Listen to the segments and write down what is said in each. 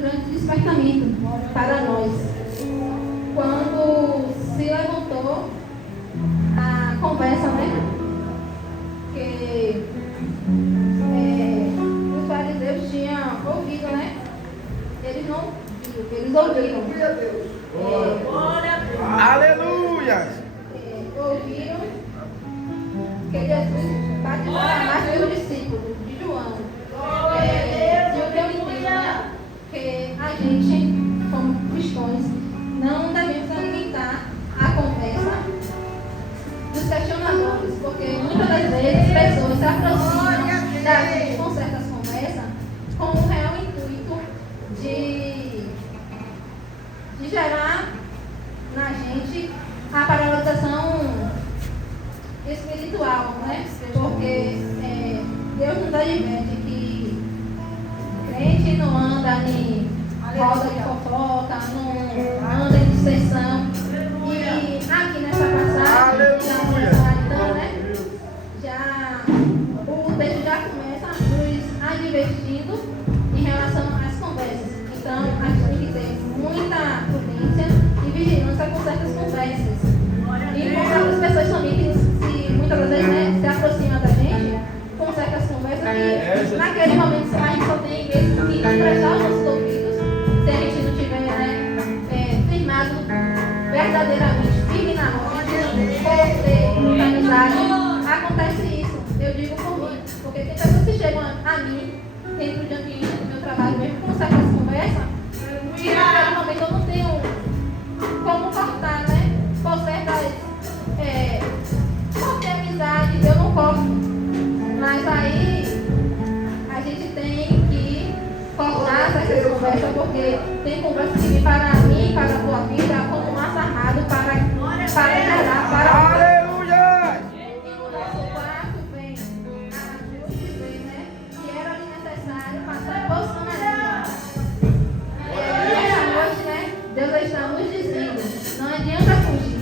um grande despertamento para nós. Quando se levantou a conversa, né? Que os fariseus tinham ouvido, né? Eles não viram, eles ouviram. Aleluia! Ouviram que Jesus batizava mais que os discípulos de João. E o que eu entendo é que a gente, como cristãos, não devemos alimentar a conversa dos questionadores, porque muitas das vezes pessoas se aproximam da gente com certas conversas com o real intuito de gerar na gente a paralisação espiritual, né? Porque Deus nos adverte que crente não anda em roda de fofoca, não anda em dissensão. E aqui nessa passagem, já o texto já começa nos advertindo em relação às conversas. Então, a gente tem que ter muita prudência e vigilância com certas conversas. E com certas pessoas também que muitas vezes, né, se aproximam da gente com certas conversas que naquele momento a gente só tem mesmo que prestar os nossos ouvidos se a gente não tiver, né, firmado verdadeiramente, firme na roda, por ter muita amizade. Acontece isso, eu digo por mim, porque tem pessoas que chegam a mim dentro de ambiente do meu trabalho, mesmo com certas conversas, que naquele momento eu não tenho como cortar, né, por certas por ter amizade, eu não corto. Mas aí a gente tem que cortar essas conversas, porque tem conversas que vêm para mim, para a tua vida, como um maço armado para gerar, para aleluia! E no nosso quarto vem a luz dizer, né, que era ali necessário passar posicionamento. Essa noite, né, Deus está nos dizendo, não adianta fugir.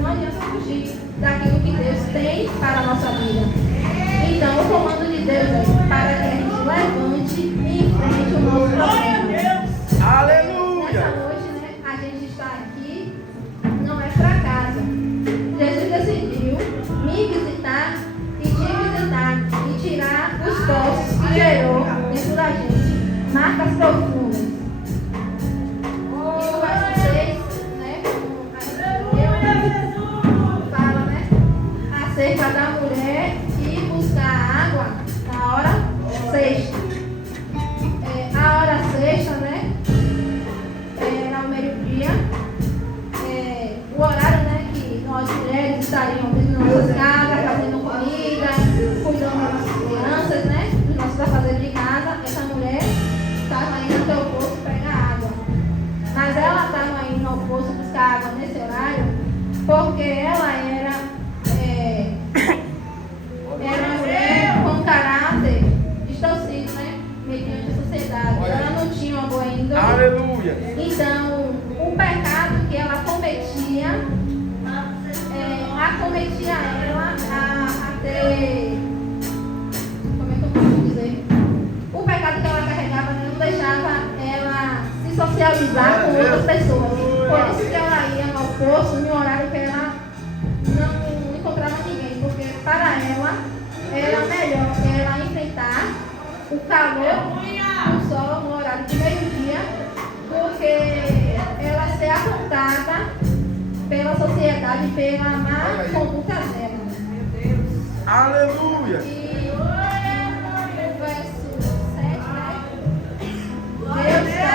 Não adianta fugir daquilo que Deus tem para a nossa vida. Então, o comando de Deus é para que a gente levante e enfrente o nosso problema. Aleluia! Nessa noite, né, a gente está aqui, não é para casa. Jesus decidiu me visitar e te visitar e tirar os poços que gerou dentro da gente, marcas profundas. E o verso 6, acerca da mulher e buscar água na hora sexta. A hora sexta, né? Era o meio-dia. O horário, né? Que nós mulheres estaríamos dentro das nossas casas, fazendo comida, cuidando das nossas crianças, né? Dos nossos afazeres de casa. Essa mulher estava indo até o poço pegar água. Mas ela estava indo ao poço buscar água nesse horário porque ela era uma mulher com caráter distorcido, né? Mediante a sociedade. Ela não tinha uma boa índole. Aleluia! Então, o pecado que ela cometia, acometia ela a ter. Como é que eu posso dizer? O pecado que ela carregava não deixava ela se socializar com outras pessoas. Por isso que ela ia ao poço no horário que ela não encontrava ninguém, porque para ela era melhor ela enfrentar o calor do sol no horário de meio-dia, porque ela ser afrontada pela sociedade, pela má conduta dela. Aleluia! E no verso 7, né? Deus está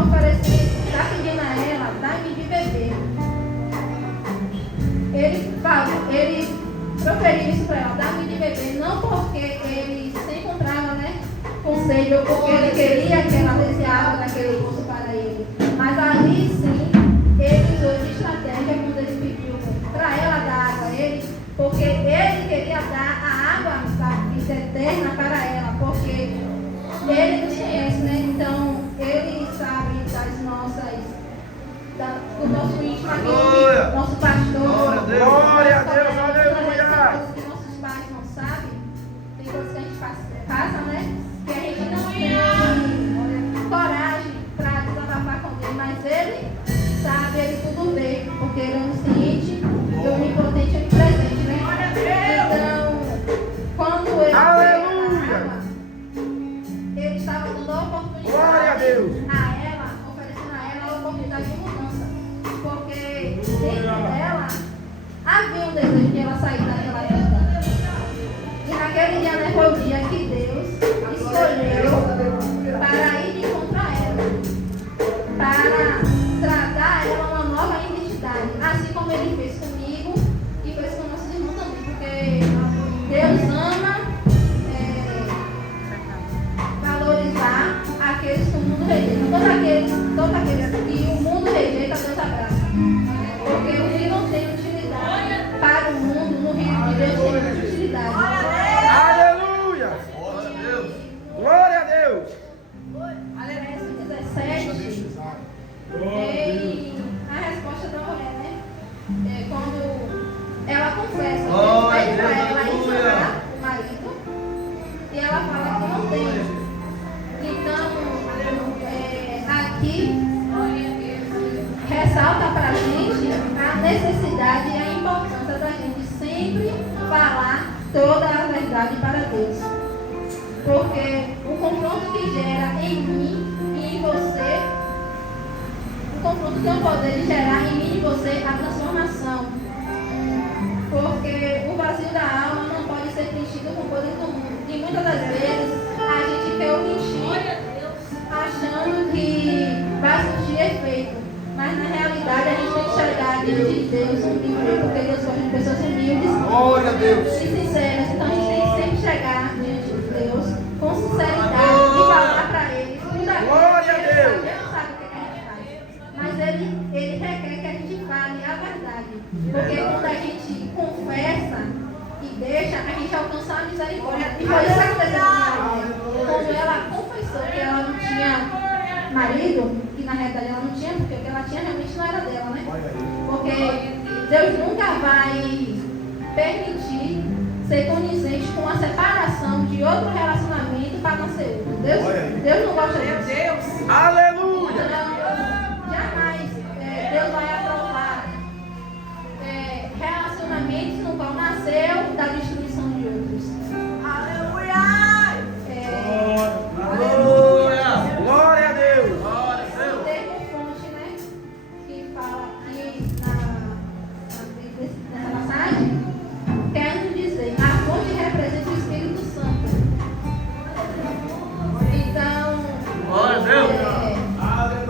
oferecendo, está pedindo a ela, dá-me de beber. Ele proferiu isso para ela, dá-me de beber, não porque ele se encontrava, né, com sede ou porque ele queria que ela desse água daquele poço para ele. Mas ali sim, ele usou de estratégia quando ele pediu para ela dar água a ele, porque ele queria dar a água da vida eterna para ela, porque ele nos conhece, né? Então ele sabe das nossas, do nosso íntimo, aquele nosso pastor. Glória a Deus, aleluia! Que nossos pais não sabem, tem coisas que a gente passa, né? Que a gente não tem outra que o mundo rejeita, Deus abraça. Porque o que não tem utilidade para o mundo, no reino de Deus tem utilidade. Aleluia. Glória a Deus. Verso 17. A resposta da mulher, né? Quando ela confessa, Deus pede para ela ir chamar o marido e ela fala que não tem. Então, aqui ressalta para a gente a necessidade e a importância da gente sempre falar toda a verdade para Deus. Porque o confronto que gera em mim e em você, o confronto tem o poder de gerar em mim e em você a transformação. Porque o vazio da alma não pode ser preenchido com coisas do mundo. E muitas das vezes a gente quer o preencher achando que vai surgir efeito. Mas na realidade a gente tem que chegar diante de Deus humilde, porque Deus gosta de pessoas humildes e sinceras. Então a gente tem que sempre chegar diante de Deus com sinceridade e falar para Ele tudo aquilo Glória a que Deus. Ele sabe o que a gente faz. Mas Ele requer que a gente fale a verdade. Porque quando a gente confessa e deixa, a gente alcança a misericórdia. E foi isso que aconteceu com a mulher. Quando ela confessou que ela não tinha marido, que na realidade ela não tinha, porque o que ela tinha realmente não era dela, né? Porque Deus nunca vai permitir ser condizente com a separação de outro relacionamento para nascer outro. Deus não gosta disso. Aleluia. Então, jamais Deus vai aprovar relacionamentos no qual nasceu da destruição de outros. Glória a Deus. O termo fonte, né, que fala aqui nessa passagem, quer nos dizer, a fonte representa o Espírito Santo. Então,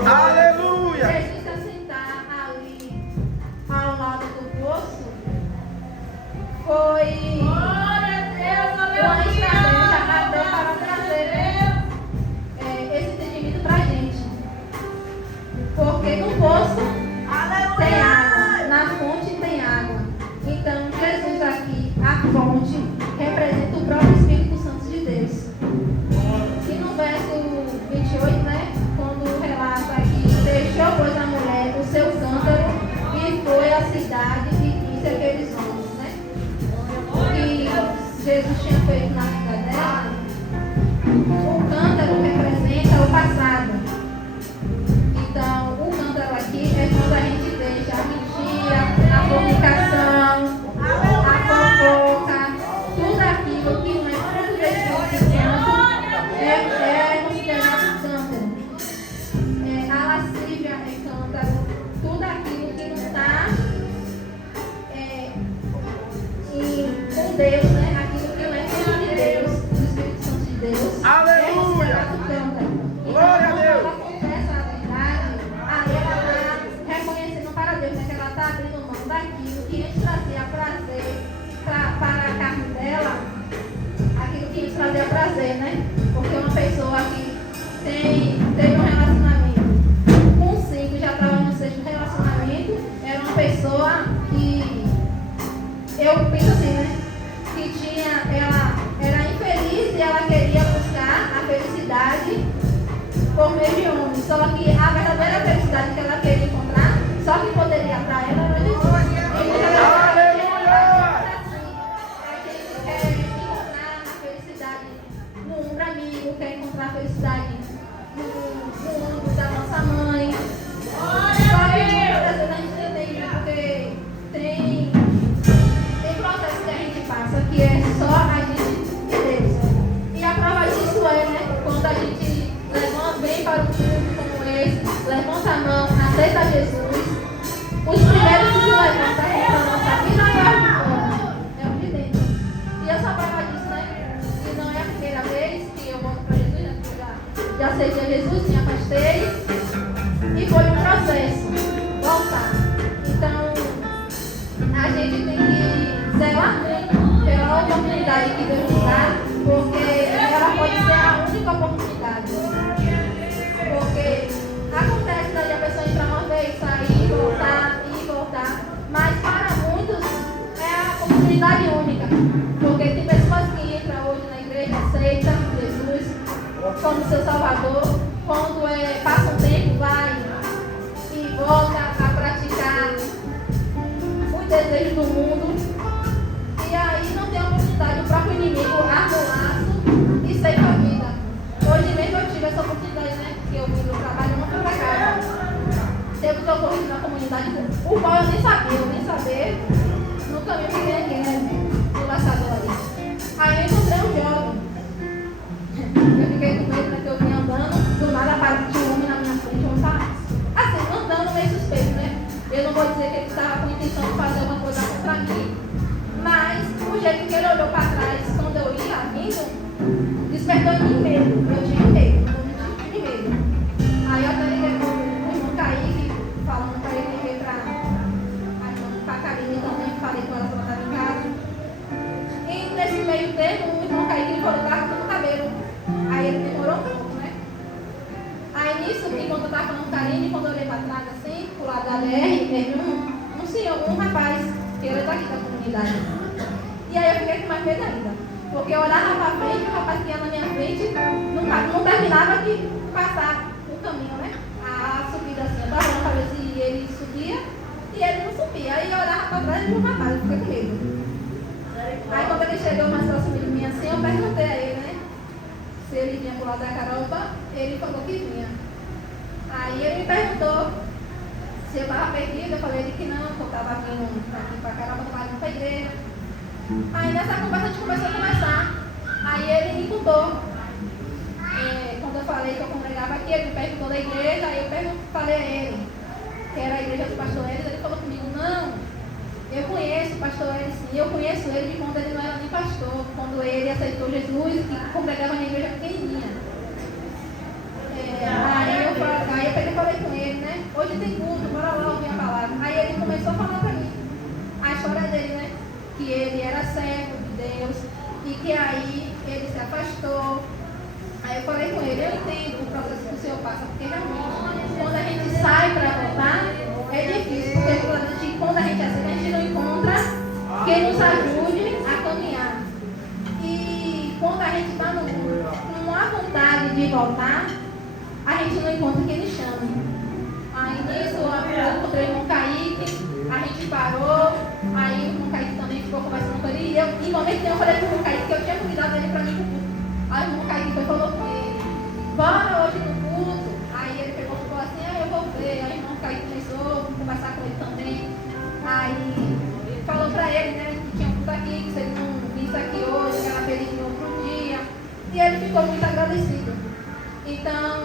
Aleluia. Jesus se assentar ali ao lado do poço foi uma estratégia até para trazer esse entendimento para a gente. Porque no poço tem água, na fonte tem água. Então, Jesus aqui, a fonte, representa o próprio Espírito Santo de Deus. E no verso 28, né, quando relata que deixou, pois, a mulher o seu cântaro e foi à cidade e disse àqueles homens, né, o que Jesus tinha feito na vida dela. O cântaro representa o passado. Então, o cântaro aqui é quando a gente deixa a mentira, a fornicação, a fofoca, tudo aquilo que não é fruto do Espírito Santo é considerado cântaro. A lascívia é cântaro, tudo aquilo que não está com Deus, né? Aquilo que não é fruto de Deus, do Espírito Santo de Deus. Aleluia. Glória a Deus. Ela confessa a verdade, aí ela está reconhecendo para Deus, né, que ela está abrindo mão daquilo que antes trazia prazer para a carne dela, aquilo que antes trazia prazer, né? Porque uma pessoa que teve um relacionamento com 5 já estava no 6º relacionamento, era uma pessoa que, eu penso assim, né? Que ela era infeliz e ela queria buscar a felicidade por meio de homens. Só que a verdadeira felicidade que ela queria encontrar, só que poderia para ela era Jesus. A gente quer encontrar a felicidade no ombro amigo, quer encontrar a felicidade no ombro da nossa mãe. Só que muitas vezes a gente não entende, porque tem processos que a gente passa que é só a gente e Deus. E a prova disso é, né, quando a gente vem para um culto como esse, levanta a mão, aceita Jesus, os primeiros que se levantam para a nossa vida é o de dentro. E eu sou a prova disso, né? E não é a primeira vez que eu volto para Jesus, né? Já aceitei Jesus, me afastei e foi um processo voltar. Então, a gente tem que zelar muito pela oportunidade que Deus nos dá, porque ela pode ser a única oportunidade. Porque acontece do seu Salvador, quando passa um tempo, vai e volta a praticar os desejos do mundo. E aí não tem oportunidade, o próprio inimigo arma o laço e sai para a vida. Hoje mesmo eu tive essa oportunidade, né? Que eu vim do trabalho, não fui para casa. Teve um ocorrido na comunidade, o qual eu nem sabia, no caminho que vem aqui, né? Do laçador ali. Aí eu encontrei um jovem. Eu fiquei com medo, né? Que eu vinha andando, do nada apareceu um homem na minha frente, um rapaz. Assim, andando meio suspeito, né? Eu não vou dizer que ele estava com a intenção de fazer alguma coisa contra mim, mas o jeito que ele olhou para trás, quando eu ia vindo, despertou em mim medo. Eu tinha medo, eu tive medo. Aí eu até liguei pro irmão Kaique, falando para ele vir para a Karine também, falei com ela que ela estava em casa. E nesse meio tempo, o irmão Kaique falou que estava cortando o cabelo. Aí ele demorou um pouco, né? Aí nisso, enquanto eu estava falando com a Karine, quando eu olhei para trás assim, pro lado da BR, teve um senhor, um rapaz, que ele é daqui da comunidade. E aí eu fiquei com mais medo ainda. Porque eu olhava para frente, o rapaz que ia na minha frente não terminava de passar o caminho, né? A subida assim. Eu estava olhando para ver se ele subia e ele não subia. Aí eu olhava para trás e vi o rapaz, eu fiquei com medo. Aí quando ele chegou mais próximo de mim assim, eu perguntei a ele, né? Se ele vinha pro lado da Caroba, ele falou que vinha. Aí ele me perguntou se eu estava perdida, eu falei que não, que eu estava vindo aqui para Caroba, estava indo para a igreja. Aí nessa conversa a gente começou a conversar. Aí ele me contou. Quando eu falei que eu congregava aqui, ele me perguntou da igreja, aí eu falei a ele que era a igreja do pastor Elis, ele falou comigo, não, eu conheço o pastor Elis sim, eu conheço ele de quando ele não era nem pastor, quando ele aceitou Jesus e congregava na igreja pequenininha. Aí eu peguei e falei com ele, né? Hoje tem culto, bora lá ouvir a palavra. Aí ele começou a falar pra mim a história dele, né? Que ele era servo de Deus e que aí ele se afastou. Aí eu falei com ele, eu entendo o processo que o Senhor passa, porque realmente quando a gente sai para voltar, é difícil, porque quando a gente aceita, a gente não encontra quem nos ajude a caminhar. E quando a gente está numa vontade de voltar, a gente não encontra quem nos chame. Aí nisso eu encontrei o irmão Kaique, a gente parou, aí o irmão Kaique também ficou conversando com ele, e eu, em momento eu falei pro irmão Kaique que eu tinha convidado ele para mim pro culto. Aí o irmão Kaique foi e falou com ele, bora hoje no culto. Aí ele pegou e falou assim, eu vou ver. Aí o irmão Kaique começou a conversar com ele também. Aí ele falou para ele, né, que tinha um culto aqui, que se ele não visse aqui hoje, que era feliz em outro dia. E ele ficou muito agradecido. Então,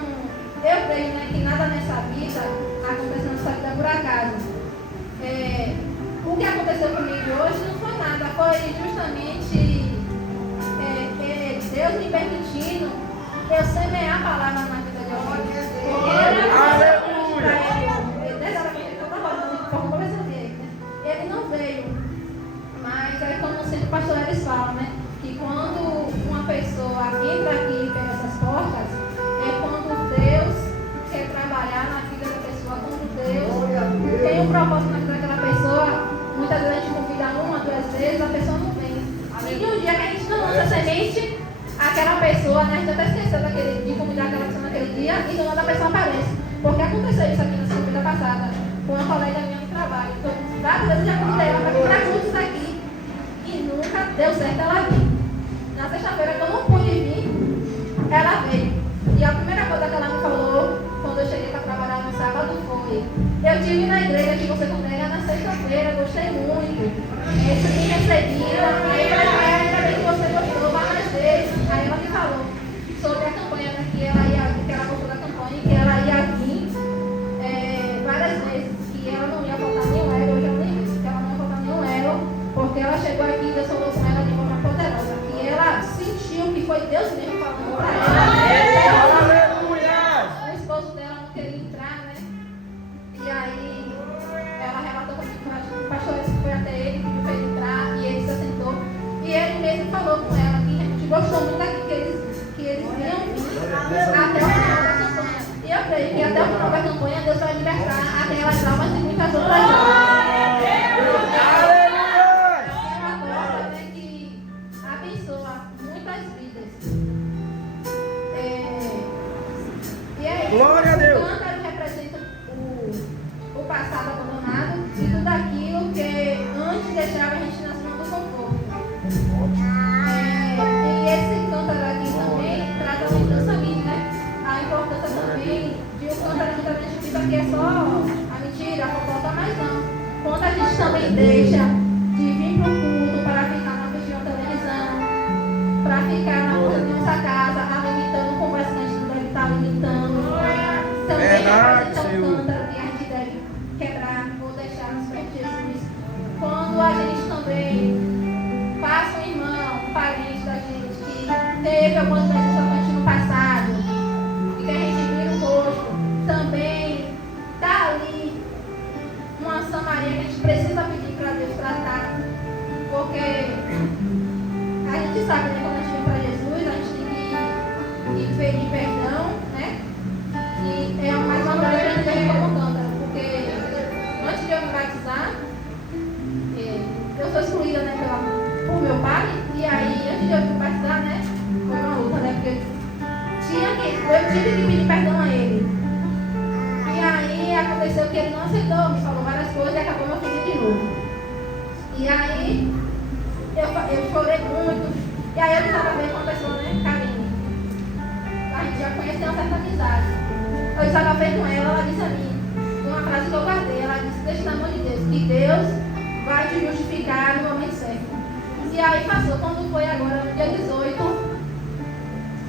eu creio, né, que nada nessa vida acontece nessa vida por acaso. O que aconteceu comigo hoje não foi nada, foi justamente Deus me permitindo eu semear a palavra na vida de alguém. Aleluia! Ele não veio, mas é como sempre o pastor Elis fala, né? Que quando uma pessoa entra aqui pelas essas portas, é quando Deus quer trabalhar na vida da pessoa, quando Deus tem um propósito na vida daquela pessoa. Muitas vezes a gente convida uma, duas vezes, a pessoa não vem. E de um dia que a gente não lança semente, aquela pessoa, né, a gente até esqueceu de convidar aquela pessoa naquele dia e do nada a pessoa aparece. Porque aconteceu isso aqui na segunda passada, com uma colega minha no trabalho. Então, várias vezes eu já convidei ela para vir para juntos aqui e nunca deu certo ela vir. Na sexta-feira que eu não pude vir, ela veio. E a primeira coisa que ela me falou, quando eu cheguei para trabalhar no sábado, foi: eu estive na igreja que você congrega na sexta-feira, gostei muito. Você me recebia, aí eu falei, ainda bem que você gostou, vá mais vezes. Aí ela me falou sobre a campanha, né, que ela gostou da campanha, que ela ia vir várias vezes, que ela não ia faltar nenhum elo, eu já nem disse que ela não ia faltar nenhum elo, porque ela chegou aqui e Deus falou com ela de forma poderosa, que ela sentiu que foi Deus mesmo falando para ela. O esposo dela não queria entrar, né? E aí ela relatou comigo que o pastor foi até ele, pediu para ele entrar, e ele se assentou. E ele mesmo falou com ela que a gente gostou muito daqui, que eles vinham até o final da campanha. E eu creio que até o final da campanha Deus vai libertar aquelas almas e muitas outras almas. É uma porta, né, que abençoa muitas vidas. Glória a Deus. O cântaro representa o passado abandonado e tudo aquilo que antes deixava a gente na zona do conforto. E esse cântaro aqui também trata a lembrança minha, né? A importância também de um cântaro muita gente pensa que é só a mentira, a fofoca, mas não. Quando a gente também deixa de vir para o culto para ficar na frente de uma televisão, para ficar na porta de nossa casa, alimentando conversa que a gente não deve estar alimentando, também representa um cântaro que a gente deve quebrar ou deixar nos pés de Jesus. Quando a gente também passa um irmão, um parente da gente que teve alguma doença no passado e que a gente vira o rosto, também está ali uma Samaria que a gente precisa pedir para Deus tratar, porque a gente sabe, né, quando a gente vem para Jesus, a gente tem que pedir perdão, né? E é mais uma coisa que a gente vem colocando, porque antes de eu me batizar, eu sou excluída, né, por meu pai, e aí antes de eu me batizar, né, foi uma luta, né, porque eu tive que pedir perdão a ele. E aí aconteceu que ele não aceitou, me falou várias coisas e acabou me ofendendo de novo. E aí eu chorei muito. E aí eu estava vendo com uma pessoa, né, Karine. A gente já conheceu uma certa amizade. Eu estava vendo com ela disse a mim, uma frase que eu guardei, ela disse, deixa na mão de Deus, que Deus vai te justificar no momento certo. E aí passou, quando foi agora, no dia 18,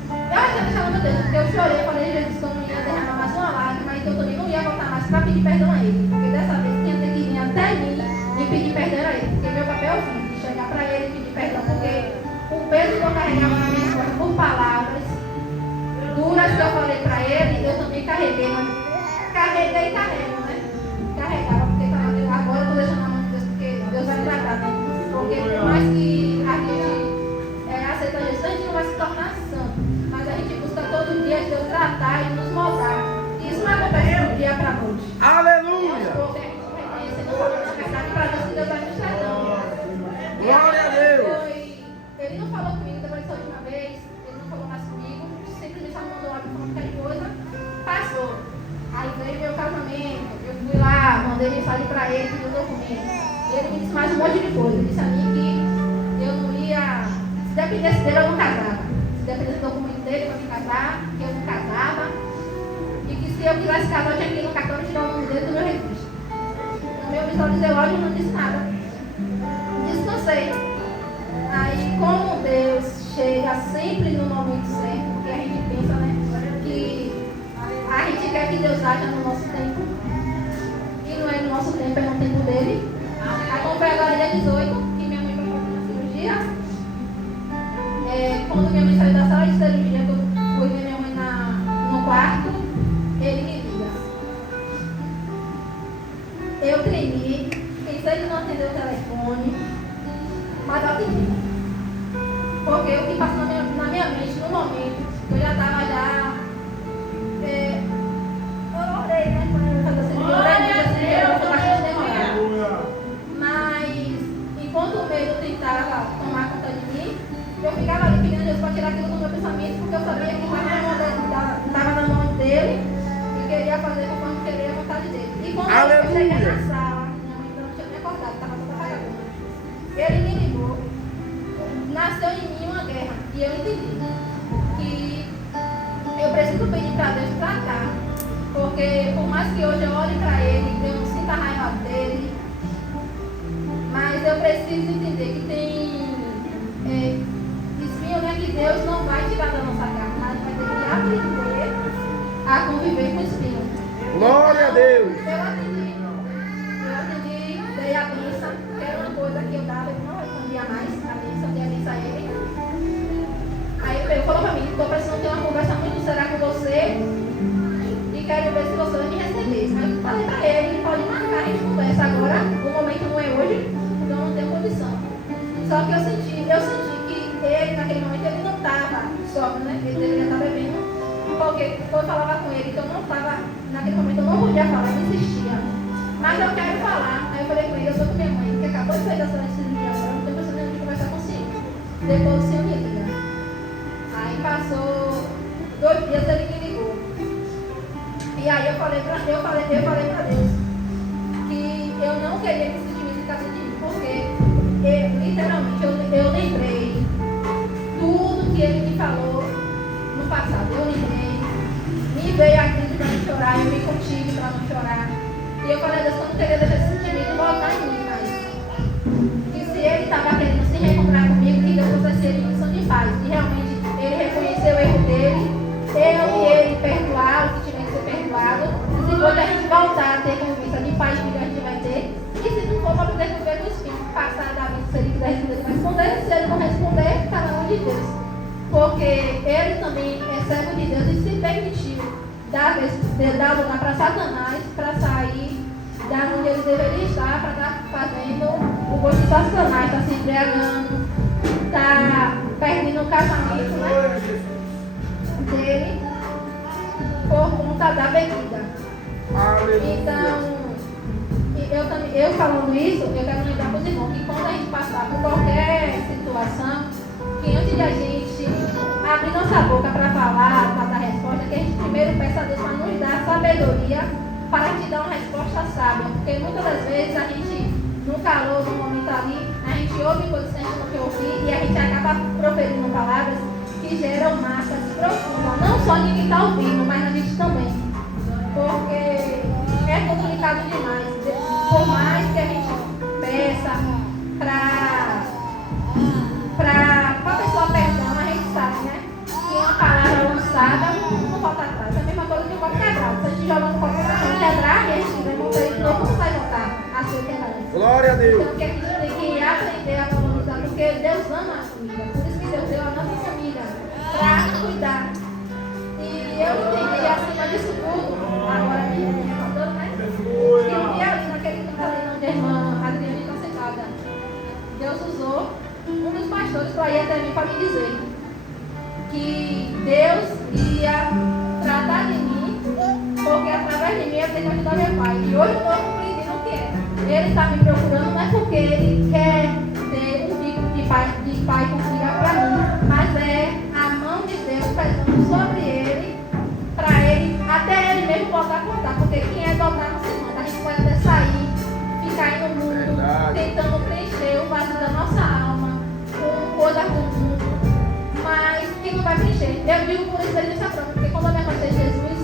eu já deixava meu Deus, porque eu chorei, eu falei, Jesus, que eu não ia derramar mais uma lágrima, e que eu também não ia voltar mais para pedir perdão a ele, porque dessa vez tinha que vir até mim e pedir perdão a ele, porque meu papel é o fim, de chegar para ele e pedir perdão, porque o peso que eu carregava na minha história por palavras duras que eu falei para ele, eu também carreguei, mas carreguei e carrego, né? Carregava, porque agora eu estou deixando na mão de Deus, porque Deus vai tratar, né? Porque por mais que a gente aceita Jesus, a gente não vai se tornar santo, mas a gente busca todo dia Deus tratar e nos moldar. E isso não acontece de um dia para a noite. Aleluia! É um que a gente reconhece, não falando a verdade para Deus que Deus vai nos tratando. Glória a Deus! Ele não falou comigo depois dessa última vez, ele não falou mais comigo, simplesmente só mandou lá falando qualquer coisa, passou. Aí veio meu casamento, eu fui lá, mandei mensagem para ele, pedi o documento. Ele me disse mais um monte de coisa. Ele disse a mim que eu não ia, se dependesse dele, eu não casava. Se dependesse do documento dele para me casar, que eu não casava. E que se eu quisesse casar, eu tinha que ir no cartório e tirar o nome dele do meu registro. No meu visualizador não disse nada. Descansei. Aí, como Deus chega sempre no momento certo, porque a gente pensa, né, que a gente quer que Deus haja no nosso tempo. E não é no nosso tempo, é no tempo dele. Aí, como foi agora dia 18, que minha mãe foi fazer uma cirurgia. Quando minha mãe saiu da sala de cirurgia, que eu fui ver minha mãe no quarto, ele me liga. Eu tremi, pensei em não atender o telefone, mas eu atendi. Porque o que passou na minha mente no momento, eu já estava eu orei, né? Quando eu fazer assim, eu orei assim, eu foi bastante demorado. Mas enquanto o medo tentava tomar conta de mim, eu ficava ali pedindo a Deus para tirar aquilo do meu pensamento, porque eu sabia que estava na mão dele e queria fazer conforme queria a vontade dele. E quando eu cheguei na sala, minha mãe ainda não tinha me acordado, estava toda apagada. Ele me ligou, nasceu em mim uma guerra, e eu entendi que eu preciso pedir para Deus tratar, porque por mais que hoje eu olhe para ele, eu não sinta a raiva dele, mas eu preciso entender que tem espinho, né, que Deus não vai tirar da nossa carne, mas vai ter que aprender a conviver com espinho. Glória a Deus! Eu atendi, dei a bênção, que era uma coisa que eu dava, eu não respondia mais a bênção, dei a bênção a ele. Aí ele falou para mim, estou precisando ter uma conversa muito séria com você e quero ver se você vai me receber. Aí eu falei para ele pode marcar, a gente conversa agora, o momento não é hoje, então não tenho condição. Só que eu senti que ele, naquele momento, ele não estava sóbrio, né? Ele deveria estar bebendo, porque quando eu falava com ele, que eu não estava, naquele momento eu não podia falar, eu insistia. Mas eu quero falar. Aí eu falei com ele, eu sou com minha mãe, que acabou de sair da sala de cirurgia agora, não estou pensando em conversar com o senhor. Depois o senhor me liga. Aí passou 2 dias, ele me ligou. falei para Deus que eu não queria que esse sentimento ficasse de mim, porque literalmente eu lembrei tudo que ele me falou no passado. Eu lembrei, me veio a crise para não chorar, eu me contive para não chorar. E eu falei a Deus que eu não queria deixar esse sentimento voltar em mim mais. Que se ele estava querendo se reencontrar comigo, que Deus fosse ele missão de paz. E realmente ele reconheceu o erro dele, eu e ele perdoar o que tiver que ser perdoado. E se for a gente voltar a ter convivência de paz, que a gente vai ter. E se não for para poder conviver com os filhos, passar da vida, se ele quiser responder, ele vai responder. Se ele não responder, está na mão de Deus. Porque ele também é servo de Deus e se permitiu dar lugar para Satanás, para sair da onde ele deveria estar, para estar fazendo o gosto de Satanás, está se embriagando, está perdendo o casamento, né, dele por conta da bebida. Então, eu falando isso, eu quero lembrar para os irmãos que quando a gente passar por qualquer situação, que antes de a gente abrir nossa boca para falar, para dar resposta, que a gente primeiro peça a Deus para nos dar sabedoria para te dar uma resposta sábia. Porque muitas das vezes a gente, no calor, no momento ali, a gente ouve coisas que a gente não quer ouvir e a gente acaba proferindo palavras que geram marcas profundas. Não só de quem está ouvindo, mas a gente também. Porque é complicado demais. Por mais que a gente peça para a pessoa perdão, a gente sabe, né? Que uma palavra lançada não volta atrás. É a mesma coisa que um copo quebrado. Se a gente joga um copo quebrado e a gente remonta ele de novo, não vai voltar a ser quebrado. Glória a Deus. Então, que a gente tem que aprender a valorizar, porque Deus ama a família. Por isso que Deus deu a nossa família para cuidar. E eu entendi acima disso tudo, agora me recordando, né? Que um dia ali, naquele canto ali onde a irmã Adriana está sentada, Deus usou um dos pastores para ir até mim para me dizer que Deus ia tratar de mim, porque através de mim eu tenho que ajudar meu pai. E hoje eu estou compreendendo o que é. Ele está me procurando não é porque ele quer ter um vínculo de pai com filha para mim, mas é a mão de Deus pesando sobre ele, para ele, até ele mesmo possa contar, porque quem é dotado não se manda. A gente pode até sair, ficar aí no mundo, tentando preencher o vazio da nossa alma com coisas do mundo, mas que não vai preencher. Eu digo por experiência própria, porque quando eu me afastei de Jesus,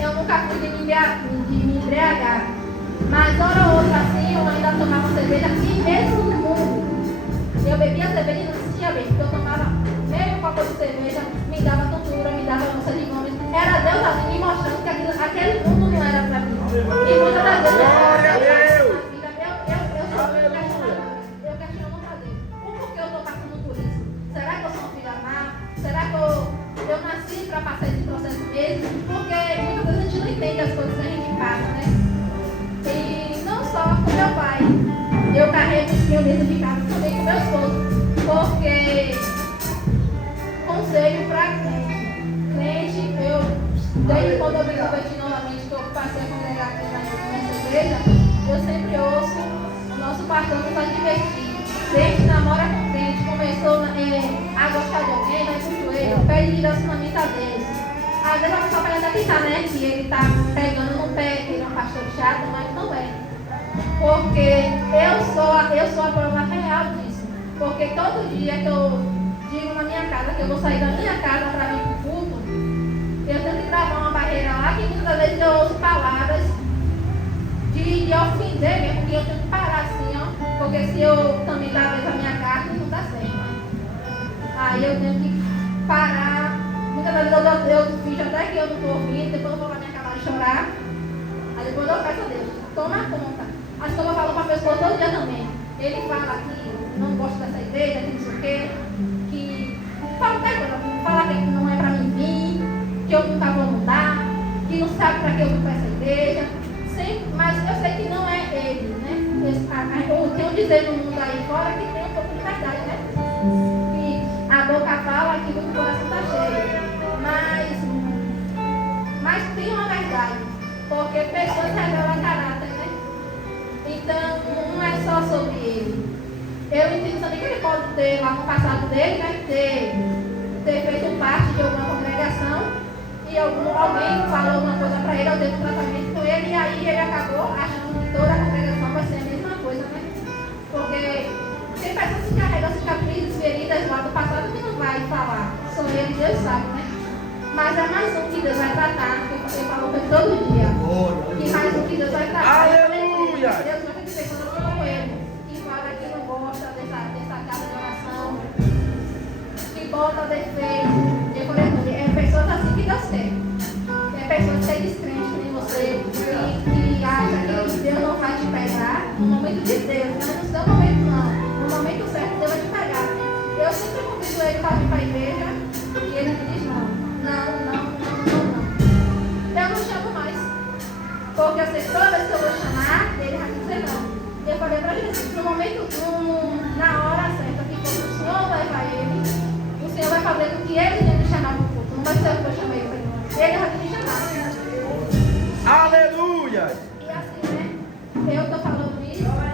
eu nunca fui de me embriagar. Mas hora ou outra assim, eu ainda tomava cerveja, e mesmo no mundo, eu bebia cerveja e não se sentia bem, porque eu tomava meio copo de cerveja, me dava tontura, me dava ânsia de vômito. Era Deus ali me mostrando que aquele mundo não era para mim. E muitas das vezes Glória a Deus. Eu questiono para Deus. Por que eu estou passando por isso? Será que eu sou uma filha má? Será que eu nasci para passar esse processo mesmo? Porque muitas vezes a gente não entende as coisas que a gente passa, né? E não só com meu pai. Eu carrego esse meu dentro de casa também com meu esposo. Porque conselho para crente, desde quando eu me converti novamente, que eu passei a congregar aqui na igreja, eu sempre ouço o nosso pastor nos advertir. Desde que namora com crente, começou a gostar de alguém, vai com ele, pede direcionamento a Deus. Às vezes a pessoa pode até pensar, né, que ele está pegando no pé, que ele é um pastor chato, mas não é. Porque eu sou a prova real disso. Porque todo dia que eu digo na minha casa que eu vou sair da minha casa para vir para o culto, eu tenho que travar uma barreira lá, que muitas vezes eu ouço palavras de ofender mesmo, porque eu tenho que parar assim, ó. Porque se eu também dar a vez a minha carne, não dá certo. Aí eu tenho que parar. Muitas vezes eu finjo até que eu não estou ouvindo, depois eu vou para minha cama chorar. Aí depois eu peço a Deus, toma conta. Acho que eu vou falar para meu esposo todo dia também. Ele fala que não gosta dessa igreja, que não sei o quê, que fala até coisa, fala que não é para mim vir, que eu nunca vou mudar, que não sabe para que eu vou para essa igreja. Mas eu sei que não é ele, né? Ou tem um dizer no mundo aí fora que tem um pouco de verdade, né? Que a boca fala aquilo que o coração está cheio. Mas tem uma verdade, porque pessoas revelam caráter, né? Então, não é só sobre ele. Eu entendo também que ele pode ter, lá no passado dele, né? Ter feito parte de alguma congregação. E que alguém falou alguma coisa para ele, eu dei um tratamento com ele, e aí ele acabou achando que toda a congregação vai ser a mesma coisa, né? Porque tem pessoas que carregam cicatrizes, feridas lá do passado que não vai falar. Só ele, Deus sabe, né? Mas é mais um que Deus vai tratar, porque ele falou com ele todo dia. E mais um que Deus vai tratar. Aleluia! Deus vai dizer quando eu falo com ele, que fala que não gosta dessa casa de oração, que bota defeito. Eu falei com ele, é pessoas assim que Deus quer. É pessoas que é descrente em você, que acha que Deus não vai te pegar no momento de Deus, não no seu momento não. No momento certo Deus vai te pegar. Eu sempre convido ele para vir para a igreja e ele me diz não. Eu não chamo mais. Porque eu sei que toda vez que eu vou chamar, ele vai dizer não. Eu falei para Jesus, no momento, na hora certa que for o Senhor vai levar ele, o Senhor vai fazer com que ele venha me chamar para o culto. Não vai ser eu que vou chamar ele para o culto. Ele vai me chamar. Aleluia! E assim, né? Eu estou falando isso para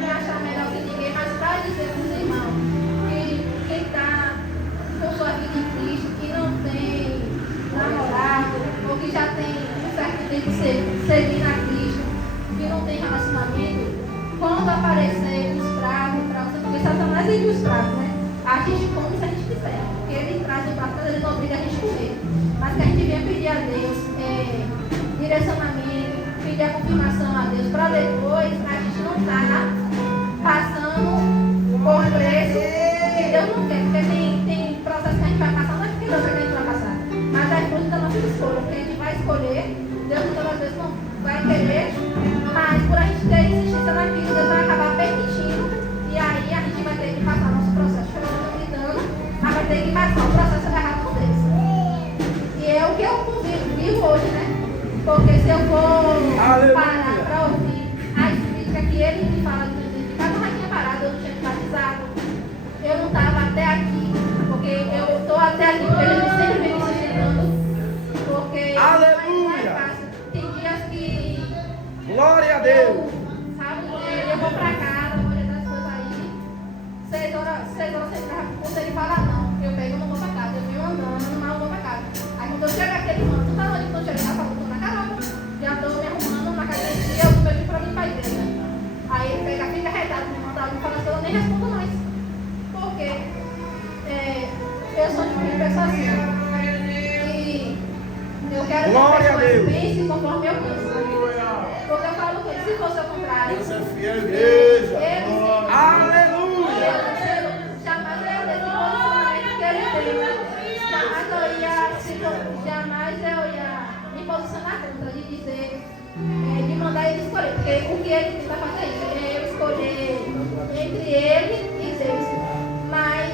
me achar melhor que ninguém, mas para dizer para os irmãos que quem está com sua vida em Cristo, que não tem namorado, ou que já tem um certo tempo de servir a Cristo, que não tem relacionamento, quando aparecer os pratos para você, porque Satanás envia os pratos, né? A gente come se a gente quiser, porque ele traz o prato, mas ele não obriga a gente a comer. Mas que a gente venha pedir a Deus direcionamento, pedir a confirmação a Deus, para depois a gente não estar passando por preço que Deus não quer, porque tem processo que a gente vai passar, não é porque Deus quer que a gente vai passar, mas é fruto da nossa escolha, porque a gente vai escolher, Deus muitas das vezes não vai querer, mas por a gente ter insistência naquilo, Deus vai acabar permitindo, e aí a gente vai ter que passar nosso processo chorando, gritando, mas vai ter que passar o processo agarrado com Deus. E é o que eu vivo hoje, né? Porque se eu for parar para ouvir a crítica que ele me fala de eu não tinha parado, eu não tinha me batizado, eu não estava até aqui, porque eu estou até aqui, porque ele sempre vem me sustentando, porque aleluia! Não é fácil. Tem dias que glória a Deus! Eu vou para casa, vou olhar as coisas aí, 6 horas sem carro, quando ele fala não, eu pego e não vou para casa, eu venho andando, mas não vou para casa. Aí quando eu chego aqui, ele manda, tu tá onde? Quando eu chego lá, eu tô na Carol, já estou me arrumando na academia, eu pedi para mim para a igreja. Aí ele pega, fica retado, me manda algo e fala assim, eu nem respondo mais. Porque eu sou de uma pessoa assim. E eu quero que as pessoas pensem conforme eu penso. Porque eu falo que se fosse ao contrário, Deus é fiel, igreja. Aleluia! Jamais eu ia ter esse posicionamento que ele tem. Jamais eu ia me posicionar contra de dizer, de mandar ele escolher. Porque o que ele tenta fazer é isso, é eu escolher entre ele e Deus. Mas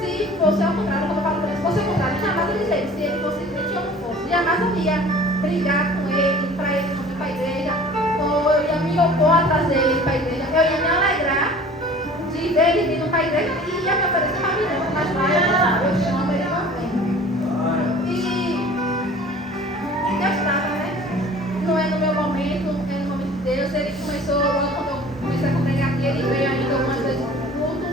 se fosse ao contrário, como eu falo para ele, se fosse ao contrário, jamais eu dizer, se ele fosse crente ou não fosse. Jamais eu ia brigar com ele, para ele não vir para a igreja, ou eu ia me opor a trazer ele para a igreja. Eu ia me alegrar de ver ele vindo para a igreja e ia me oferecer uma vida. Mas lá eu chamo, ele não vem. E Deus trata, né? Não é no meu momento, é no momento de Deus. Ele começou, logo quando eu comecei a congregar aqui, ele veio ainda algumas vezes no culto.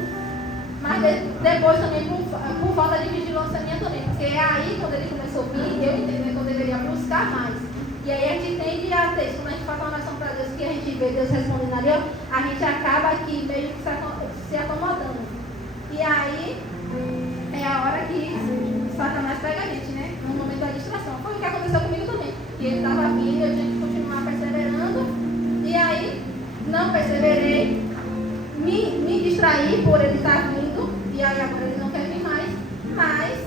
Mas depois também por falta de vigilância minha também. Porque aí, quando ele começou a vir, eu entendi que eu deveria buscar mais. E aí a gente tende a ter, quando a gente faz uma oração para Deus, que a gente vê Deus respondendo ali, a gente acaba aqui meio que se acomodando. E aí é a hora que Satanás pega a gente, né? No momento da distração. Foi o que aconteceu comigo também. E ele estava vindo, eu tinha que continuar perseverando. E aí não perseverei, me distraí por ele estar vindo. E aí agora ele não quer vir mais. Mas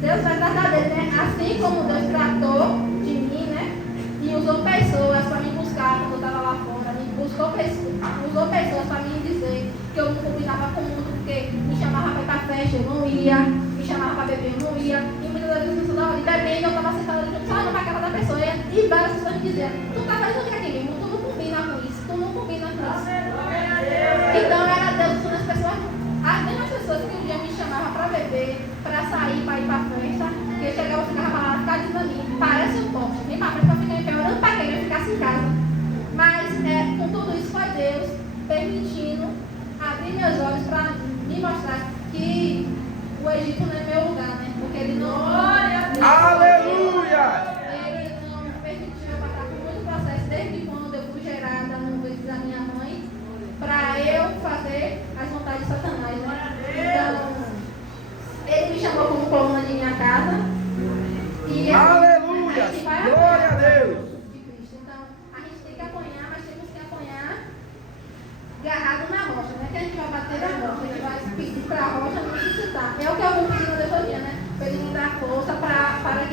Deus vai tratar dele, né? Assim como Deus tratou de mim, né? E usou pessoas para me buscar quando eu estava lá fora. Usou pessoas para me dizer que eu não combinava com o mundo, porque me chamava para ir para festa, eu não ia. Me chamava para beber, eu não ia. E muitas vezes eu estava ali bebendo, eu estava sentada ali, só olhando para a cara da pessoa. E várias pessoas me diziam, tu está fazendo o que aqui mesmo? Tu não combina com isso, tu não combina com isso. Então era Deus usando as pessoas. As mesmas pessoas que um dia me chamavam para beber, para sair, para ir para a festa, que eu chegava e ficava lá, ficava dizendo a mim, parece um poste, vem para frente para ficar em pé, orando para quem eu ficasse em casa. Mas com tudo isso foi Deus permitindo abrir meus olhos para me mostrar que o Egito não é meu lugar, né? Porque ele não.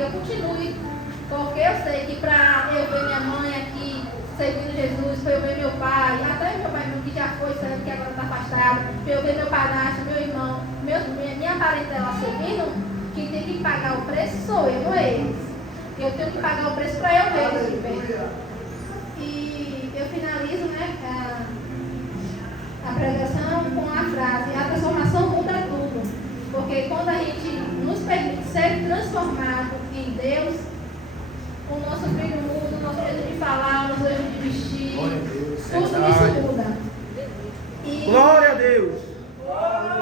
eu continue, porque eu sei que para eu ver minha mãe aqui servindo Jesus, para eu ver meu pai, até meu pai que já foi santo, que agora está afastado, para eu ver meu padrasto, meu irmão, minha parentela servindo, quem tem que pagar o preço sou eu, não eles. Eu tenho que pagar o preço para eu ver eles de perto. E eu finalizo, né, a pregação com a frase: a transformação muda tudo. Porque quando a gente nos permite ser transformado em Deus, o nosso brilho muda, o nosso jeito de falar, o nosso jeito de vestir, tudo isso muda. E, glória a Deus.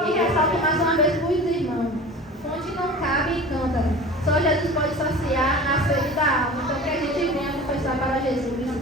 E ressalto mais uma vez para os irmãos: fonte não cabe em cântaro. Só Jesus pode saciar a sede da alma. Então que a gente venha confessar para Jesus.